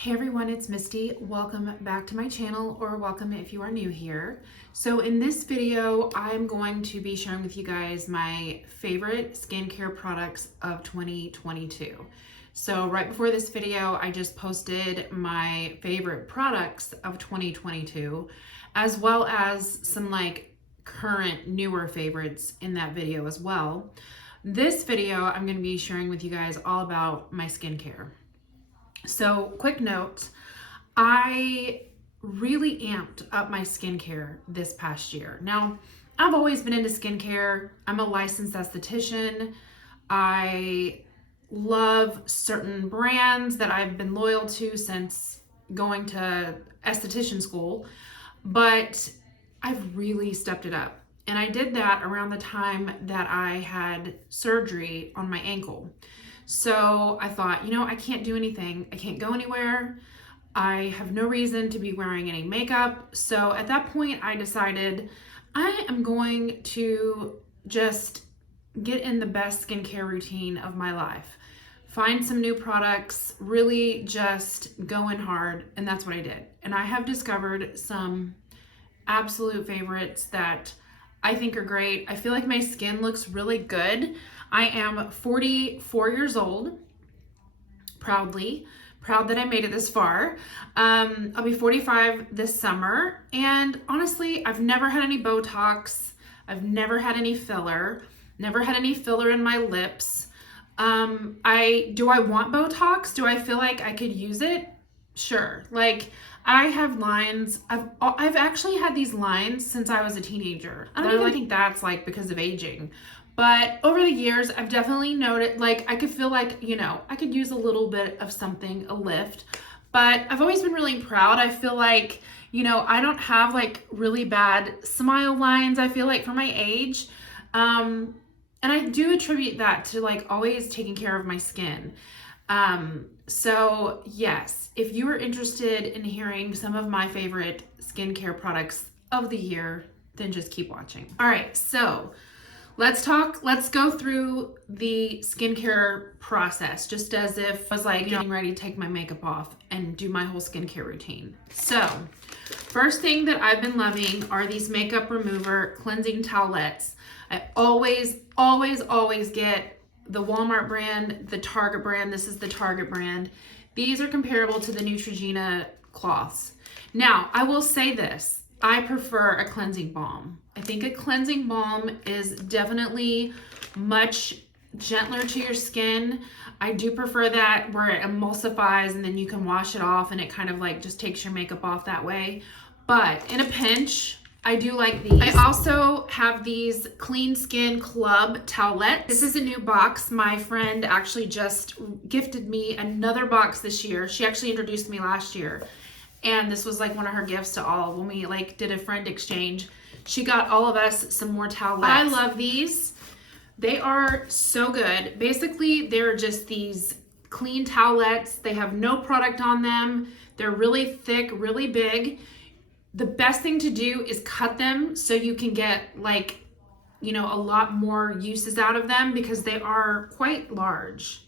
Hey everyone, it's Misty. Welcome back to my channel, or welcome if you are new here. So in this video, I'm going to be sharing with you guys my favorite skincare products of 2022. So right before this video, I just posted my favorite products of 2022, as well as some current newer favorites in that video as well. This video, I'm going to be sharing with you guys all about my skincare. So quick note, I really amped up my skincare this past year. Now, I've always been into skincare. I'm a licensed esthetician. I love certain brands that I've been loyal to since going to esthetician school, but I've really stepped it up. And I did that around the time that I had surgery on my ankle. So I thought, I can't do anything. I can't go anywhere. I have no reason to be wearing any makeup. So at that point, I decided I am going to just get in the best skincare routine of my life. Find some new products, really just go in hard. And that's what I did. And I have discovered some absolute favorites that I think are great. I feel like my skin looks really good. I am 44 years old, proud that I made it this far. I'll be 45 this summer, and honestly, I've never had any Botox. I've never had any filler, never had any filler in my lips. Do I want Botox? Do I feel like I could use it? Sure. I have lines. I've actually had these lines since I was a teenager. I don't even think that's because of aging. But over the years, I've definitely noted, I could feel I could use a little bit of something, a lift. But I've always been really proud. I feel I don't have really bad smile lines, I feel for my age. And I do attribute that to always taking care of my skin. So yes, if you are interested in hearing some of my favorite skincare products of the year, then just keep watching. All right, so let's go through the skincare process, just as if I was getting ready to take my makeup off and do my whole skincare routine. So first thing that I've been loving are these makeup remover cleansing towelettes. I always get the Walmart brand, the Target brand. This is the Target brand. These are comparable to the Neutrogena cloths. Now, I will say this. I prefer a cleansing balm. I think a cleansing balm is definitely much gentler to your skin. I do prefer that where it emulsifies and then you can wash it off and it kind of just takes your makeup off that way. But in a pinch, I do like these. I also have these Clean Skin Club towelettes. This is a new box. My friend actually just gifted me another box this year. She actually introduced me last year. And this was one of her gifts to all when we did a friend exchange. She got all of us some more towelettes. I love these. They are so good. Basically, they're just these clean towelettes. They have no product on them. They're really thick, really big. The best thing to do is cut them so you can get a lot more uses out of them because they are quite large.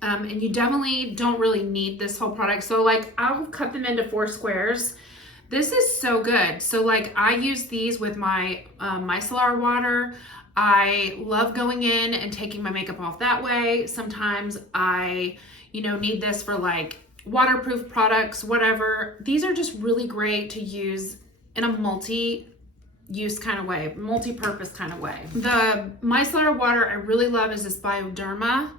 And you definitely don't really need this whole product. So I'll cut them into 4 squares. This is so good. So I use these with my micellar water. I love going in and taking my makeup off that way. Sometimes I, need this for waterproof products, whatever. These are just really great to use in a multi-use kind of way, multi-purpose kind of way. The micellar water I really love is this Bioderma.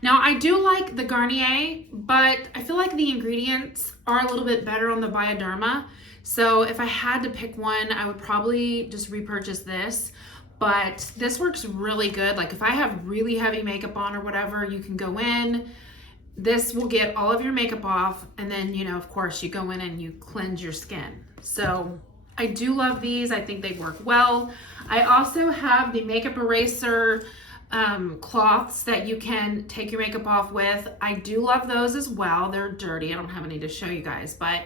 Now I do like the Garnier, but I feel the ingredients are a little bit better on the Bioderma. So if I had to pick one, I would probably just repurchase this. But this works really good. If I have really heavy makeup on or whatever, you can go in. This will get all of your makeup off, and then, of course, you go in and you cleanse your skin. So I do love these. I think they work well. I also have the makeup eraser cloths that you can take your makeup off with. I do love those as well. They're dirty. I don't have any to show you guys, but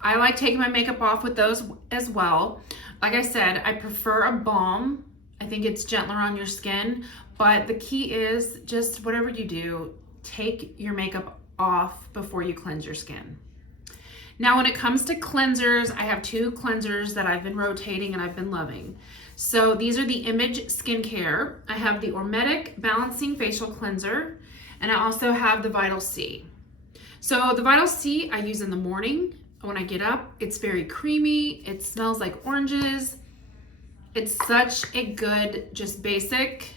I like taking my makeup off with those as well. Like I said, I prefer a balm. I think it's gentler on your skin, but the key is just whatever you do, take your makeup off before you cleanse your skin. Now, when it comes to cleansers, I have 2 cleansers that I've been rotating and I've been loving. So these are the Image Skincare. I have the Ormetic Balancing Facial Cleanser, and I also have the Vital C. So the Vital C I use in the morning when I get up. It's very creamy. It smells like oranges. It's such a good, just basic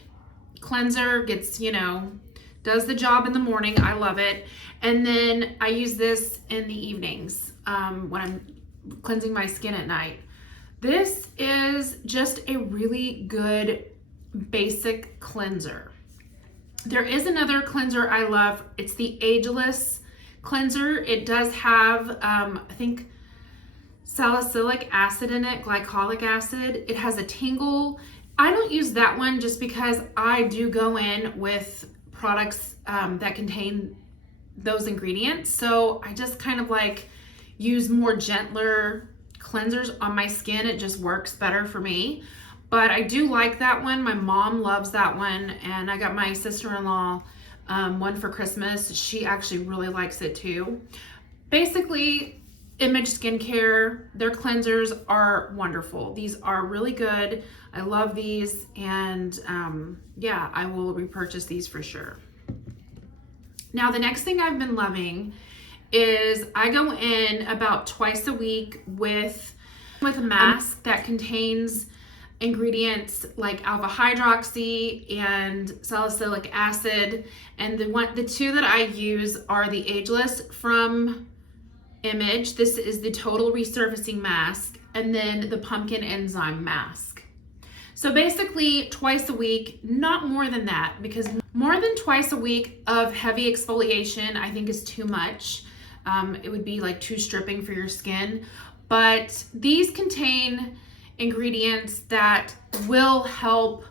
cleanser. Gets, does the job in the morning. I love it. And then I use this in the evenings when I'm cleansing my skin at night. This is just a really good basic cleanser. There is another cleanser I love. It's the Ageless cleanser. It does have, I think, salicylic acid in it, glycolic acid. It has a tingle. I don't use that one just because I do go in with products that contain those ingredients. So I just kind of like use more gentler cleansers on my skin. It just works better for me. But I do like that one. My mom loves that one, and I got my sister-in-law one for Christmas. She actually really likes it too. Basically, Image Skincare, their cleansers are wonderful. These are really good. I love these, and yeah, I will repurchase these for sure. Now, the next thing I've been loving is I go in about twice a week with a mask that contains ingredients like alpha hydroxy and salicylic acid. And the 2 that I use are the Ageless from Image. This is the Total Resurfacing Mask, and then the Pumpkin Enzyme Mask. So basically twice a week, not more than that, because more than twice a week of heavy exfoliation I think is too much. It would be like too stripping for your skin. But these contain ingredients that will help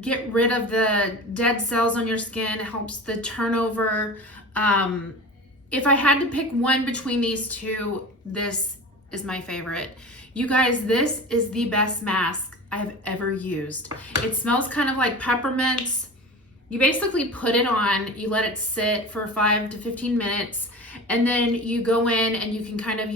get rid of the dead cells on your skin. It helps the turnover. If I had to pick one between these 2, this is my favorite. You guys, this is the best mask I've ever used. It smells kind of like peppermints. You basically put it on, you let it sit for 5 to 15 minutes, and then you go in and you can kind of,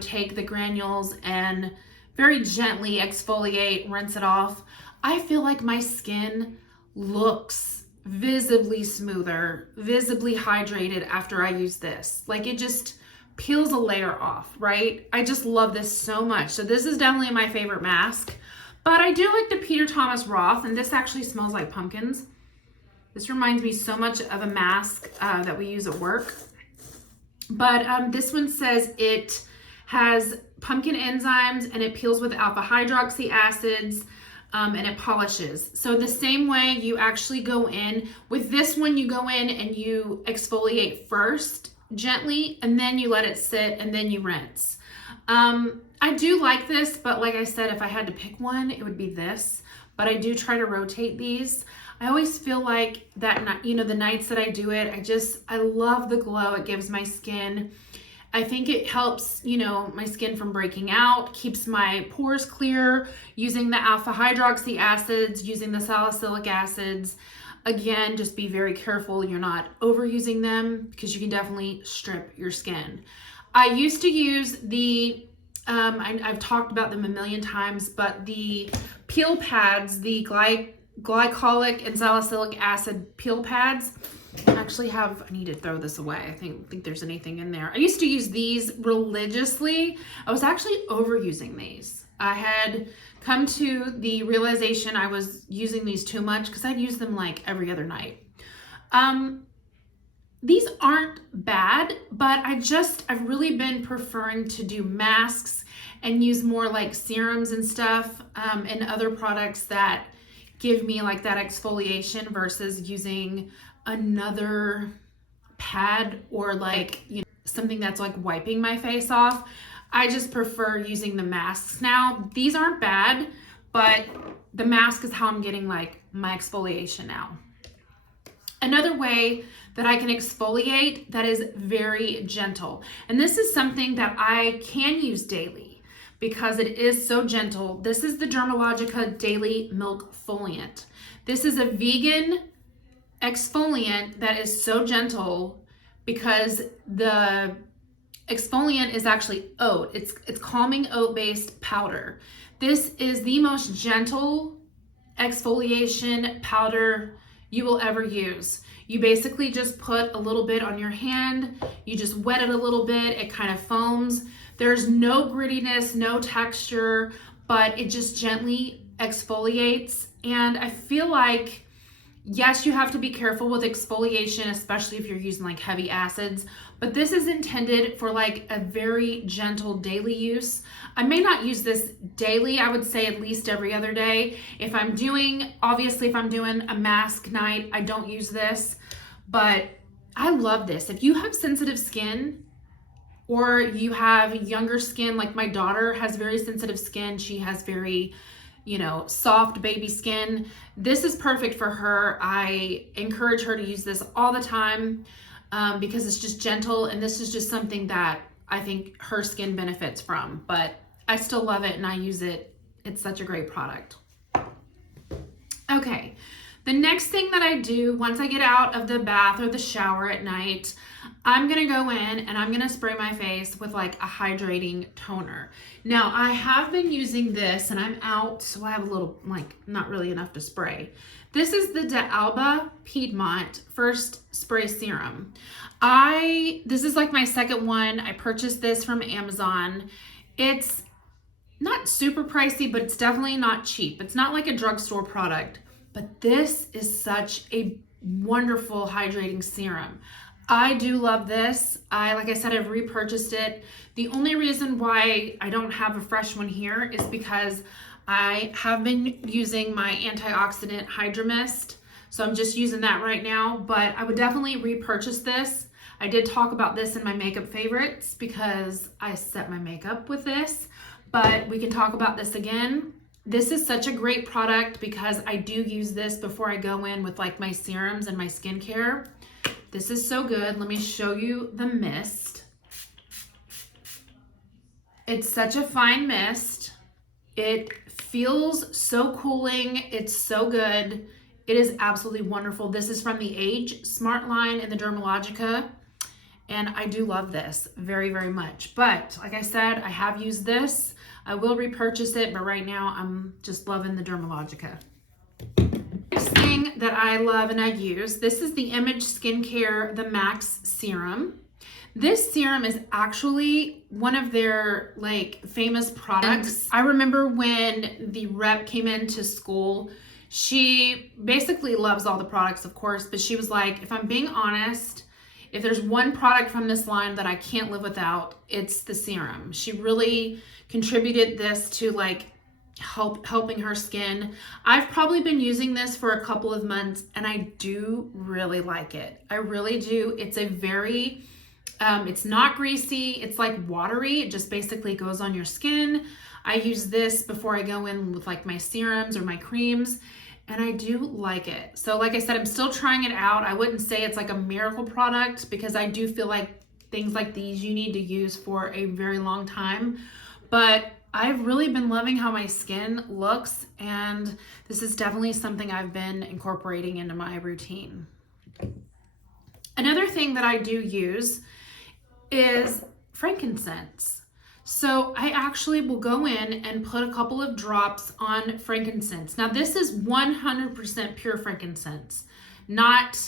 take the granules and very gently exfoliate, rinse it off. I feel like my skin looks visibly smoother, visibly hydrated after I use this. Like, it just peels a layer off, right? I just love this so much. So this is definitely my favorite mask. But I do like the Peter Thomas Roth, and this actually smells like pumpkins. This reminds me so much of a mask that we use at work. But this one says it has pumpkin enzymes, and it peels with alpha hydroxy acids, and it polishes. So the same way you actually go in, with this one you go in and you exfoliate first gently, and then you let it sit, and then you rinse. I do like this, but like I said, if I had to pick one, it would be this. But I do try to rotate these. I always feel like that, the nights that I do it, I love the glow it gives my skin. I think it helps, my skin from breaking out, keeps my pores clear, using the alpha hydroxy acids, using the salicylic acids. Again, just be very careful you're not overusing them, because you can definitely strip your skin. I used to use the, I've talked about them a million times, but the peel pads, the glycolic and salicylic acid peel pads, I need to throw this away. I think there's anything in there. I used to use these religiously. I was actually overusing these. I had come to the realization I was using these too much, because I'd use them like every other night. These aren't bad, but I've really been preferring to do masks and use more like serums and stuff, and other products that give me like that exfoliation versus using another pad or like, something that's like wiping my face off. I just prefer using the masks now. These aren't bad, but the mask is how I'm getting like my exfoliation now. Another way that I can exfoliate that is very gentle, and this is something that I can use daily because it is so gentle. This is the Dermalogica Daily Milk Foliant. This is a vegan exfoliant that is so gentle because the exfoliant is actually oat. It's calming oat based powder. This is the most gentle exfoliation powder you will ever use. You basically just put a little bit on your hand, you just wet it a little bit, it kind of foams. There's no grittiness, no texture, but it just gently exfoliates. And I feel like, yes, you have to be careful with exfoliation, especially if you're using like heavy acids, but this is intended for like a very gentle daily use. I may not use this daily. I would say at least every other day. Obviously if I'm doing a mask night, I don't use this, but I love this. If you have sensitive skin or you have younger skin, like my daughter has very sensitive skin, she has very, soft baby skin. This is perfect for her. I encourage her to use this all the time because it's just gentle, and this is just something that I think her skin benefits from, but I still love it and I use it. It's such a great product. Okay, the next thing that I do once I get out of the bath or the shower at night, I'm gonna go in and I'm gonna spray my face with like a hydrating toner. Now I have been using this and I'm out, so I have a little, not really enough to spray. This is the D'Alba Piedmont First Spray Serum. This is like my second one. I purchased this from Amazon. It's not super pricey, but it's definitely not cheap. It's not like a drugstore product, but this is such a wonderful hydrating serum. I do love this. Like I said, I've repurchased it. The only reason why I don't have a fresh one here is because I have been using my antioxidant Hydra Mist. So I'm just using that right now, but I would definitely repurchase this. I did talk about this in my makeup favorites because I set my makeup with this, but we can talk about this again. This is such a great product because I do use this before I go in with like my serums and my skincare. This is so good. Let me show you the mist. It's such a fine mist. It feels so cooling. It's so good. It is absolutely wonderful. This is from the Age Smart line in the Dermalogica. And I do love this very, very much. But like I said, I have used this. I will repurchase it, but right now I'm just loving the Dermalogica. Next thing that I love and I use, this is the Image Skincare The Max Serum. This serum is actually one of their like famous products. I remember when the rep came into school, she basically loves all the products, of course, but she was like, if I'm being honest, if there's one product from this line that I can't live without, it's the serum. She really contributed this to like helping her skin. I've probably been using this for a couple of months and I do really like it. I really do. It's a very, it's not greasy. It's like watery. It just basically goes on your skin. I use this before I go in with like my serums or my creams, and I do like it. So like I said, I'm still trying it out. I wouldn't say it's like a miracle product because I do feel like things like these you need to use for a very long time. But I've really been loving how my skin looks, and this is definitely something I've been incorporating into my routine. Another thing that I do use is frankincense. So I actually will go in and put a couple of drops on frankincense. Now this is 100% pure frankincense, not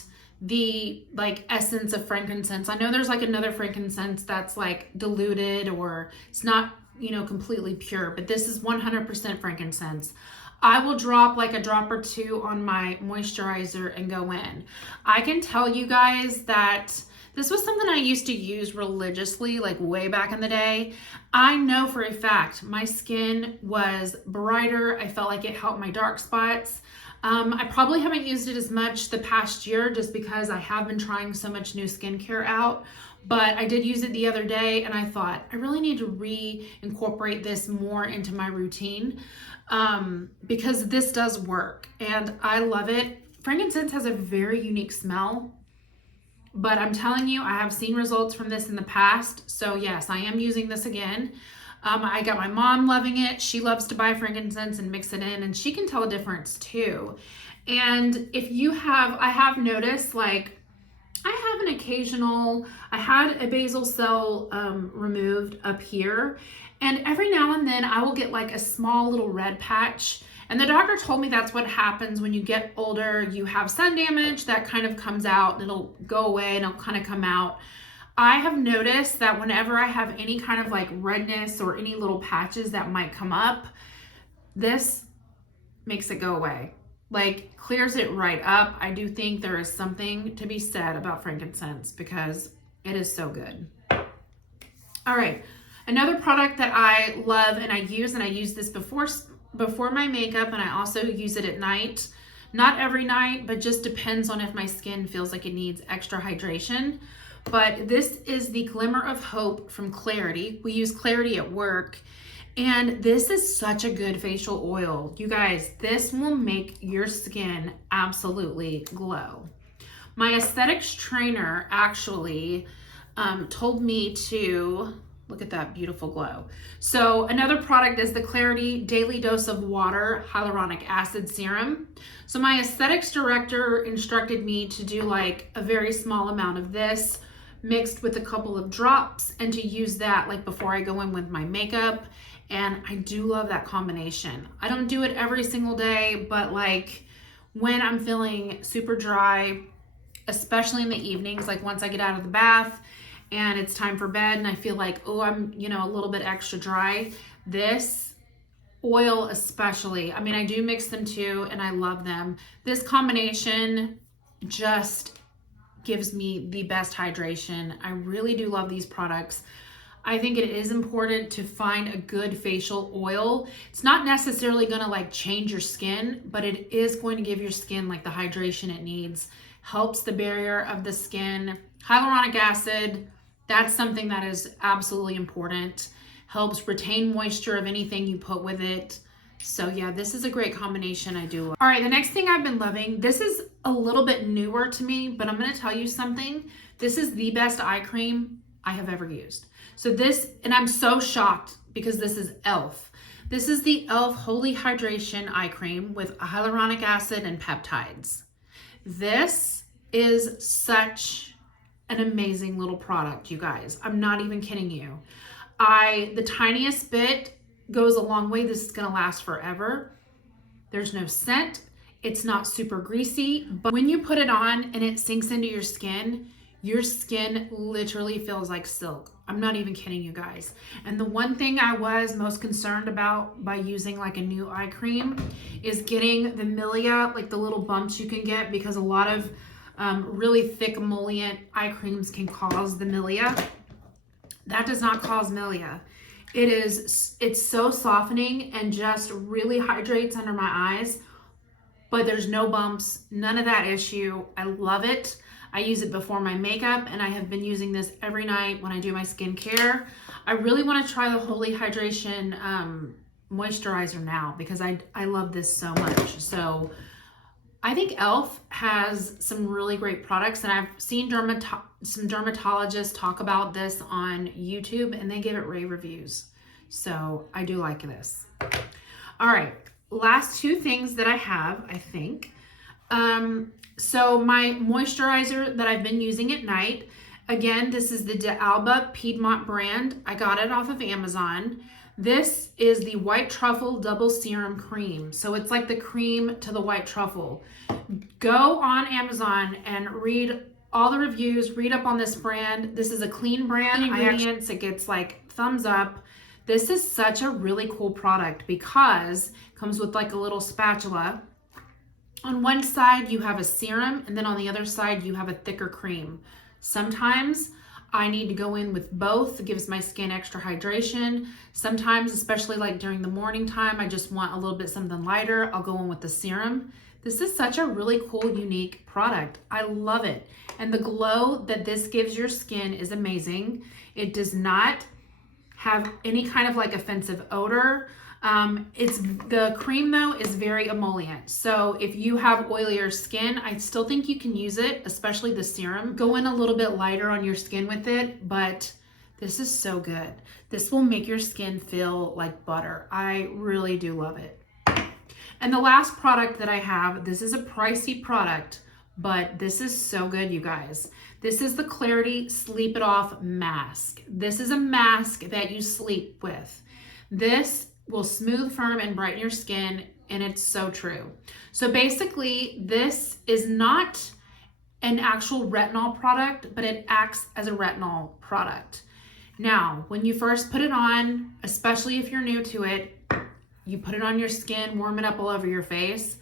the like essence of frankincense. I know there's like another frankincense that's like diluted or it's not, completely pure, but this is 100% frankincense. I will drop like a drop or two on my moisturizer and go in. I can tell you guys that this was something I used to use religiously, like way back in the day. I know for a fact my skin was brighter. I felt like it helped my dark spots. I probably haven't used it as much the past year just because I have been trying so much new skincare out, but I did use it the other day and I thought I really need to reincorporate this more into my routine because this does work and I love it. Frankincense has a very unique smell, but I'm telling you, I have seen results from this in the past. So yes, I am using this again. I got my mom loving it. She loves to buy frankincense and mix it in, and she can tell a difference too. And if you have, I have noticed like I have an occasional, I had a basal cell removed up here, and every now and then I will get like a small little red patch. And the doctor told me that's what happens when you get older. You have sun damage that kind of comes out and it'll go away and it'll kind of come out. I have noticed that whenever I have any kind of like redness or any little patches that might come up, this makes it go away. Like clears it right up. I do think there is something to be said about frankincense because it is so good. All right, another product that I love and I use this before my makeup, and I also use it at night. Not every night, but just depends on if my skin feels like it needs extra hydration. But this is the Glimmer of Hope from Clarity. We use Clarity at work. And this is such a good facial oil. You guys, this will make your skin absolutely glow. My aesthetics trainer actually told me to, look at that beautiful glow. So another product is the Clarity Daily Dose of Water Hyaluronic Acid Serum. So my aesthetics director instructed me to do like a very small amount of this mixed with a couple of drops and to use that like before I go in with my makeup. And I do love that combination. I don't do it every single day, but like when I'm feeling super dry, especially in the evenings, like once I get out of the bath and it's time for bed and I feel like, oh, I'm, a little bit extra dry, this oil especially, I mean, I do mix them too and I love them. This combination just gives me the best hydration. I really do love these products. I think it is important to find a good facial oil. It's not necessarily gonna like change your skin, but it is going to give your skin like the hydration it needs. Helps the barrier of the skin. Hyaluronic acid, that's something that is absolutely important. Helps retain moisture of anything you put with it. So yeah, this is a great combination. I do love. All right, the next thing I've been loving, this is a little bit newer to me, but I'm gonna tell you something. This is the best eye cream I have ever used. So this, and I'm so shocked because this is e.l.f. This is the e.l.f. Holy Hydration Eye Cream with hyaluronic acid and peptides. This is such an amazing little product, you guys. I'm not even kidding you. The tiniest bit goes a long way. This is gonna last forever. There's no scent. It's not super greasy, but when you put it on and it sinks into your skin literally feels like silk. I'm not even kidding you guys. And the one thing I was most concerned about by using like a new eye cream is getting the milia, like the little bumps you can get, because a lot of really thick emollient eye creams can cause the milia. That does not cause milia. It's so softening and just really hydrates under my eyes, but there's no bumps, none of that issue. I love it. I use it before my makeup, and I have been using this every night when I do my skincare. I really want to try the Holy Hydration moisturizer now because I love this so much. So I think e.l.f. has some really great products, and I've seen some dermatologists talk about this on YouTube, and they give it rave reviews. So I do like this. All right, last two things that I have, I think. So my moisturizer that I've been using at night, again, this is the D'Alba Piedmont brand. I got it off of Amazon. This is the White Truffle Double Serum Cream. So it's like the cream to the white truffle. Go on Amazon and read all the reviews, read up on this brand. This is a clean brand. Ingredients, it gets like thumbs up. This is such a really cool product because it comes with like a little spatula. On one side, you have a serum, and then on the other side, you have a thicker cream. Sometimes I need to go in with both. It gives my skin extra hydration. Sometimes, especially like during the morning time, I just want a little bit something lighter. I'll go in with the serum. This is such a really cool, unique product. I love it. And the glow that this gives your skin is amazing. It does not have any kind of like offensive odor. The cream though is very emollient. So if you have oilier skin, I still think you can use it, especially the serum. Go in a little bit lighter on your skin with it, but this is so good. This will make your skin feel like butter. I really do love it. And the last product that I have, this is a pricey product, but this is so good, you guys. This is the Clarity Sleep It Off mask. This is a mask that you sleep with. This will smooth, firm, and brighten your skin, and it's so true. So basically, this is not an actual retinol product, but it acts as a retinol product. Now, when you first put it on, especially if you're new to it, you put it on your skin, warm it up all over your face,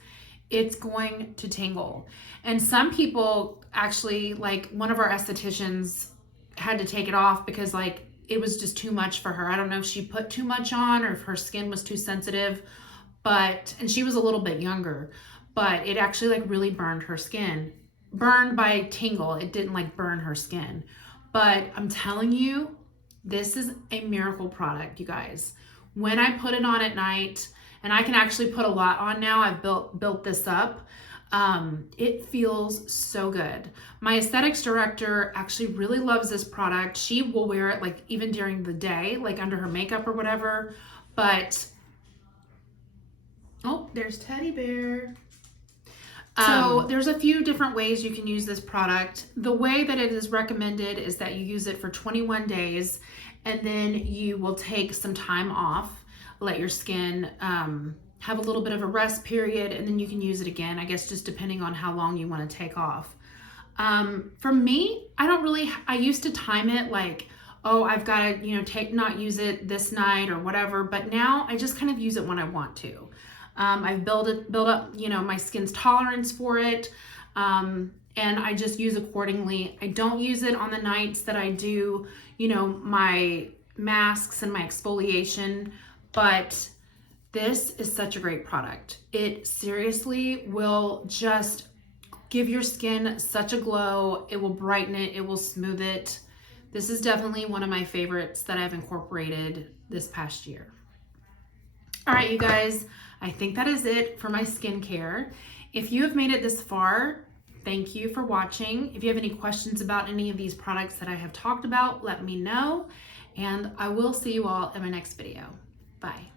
it's going to tingle. And some people actually, like one of our estheticians had to take it off because like it was just too much for her. I don't know if she put too much on or if her skin was too sensitive, and she was a little bit younger, but it actually like really burned her skin. Burned by tingle, it didn't like burn her skin. But I'm telling you, this is a miracle product, you guys. When I put it on at night, and I can actually put a lot on now, I've built this up, it feels so good. My aesthetics director actually really loves this product. She will wear it like even during the day, like under her makeup or whatever. But, oh, there's Teddy Bear. So there's a few different ways you can use this product. The way that it is recommended is that you use it for 21 days and then you will take some time off, let your skin have a little bit of a rest period, and then you can use it again, I guess just depending on how long you want to take off. For me, I used to time it like, oh, I've got to, not use it this night or whatever, but now I just kind of use it when I want to. I've built up, my skin's tolerance for it, and I just use accordingly. I don't use it on the nights that I do, my masks and my exfoliation, but this is such a great product. It seriously will just give your skin such a glow. It will brighten it. It will smooth it. This is definitely one of my favorites that I've incorporated this past year. All right, you guys, I think that is it for my skincare. If you have made it this far, thank you for watching. If you have any questions about any of these products that I have talked about, let me know, and I will see you all in my next video. Bye.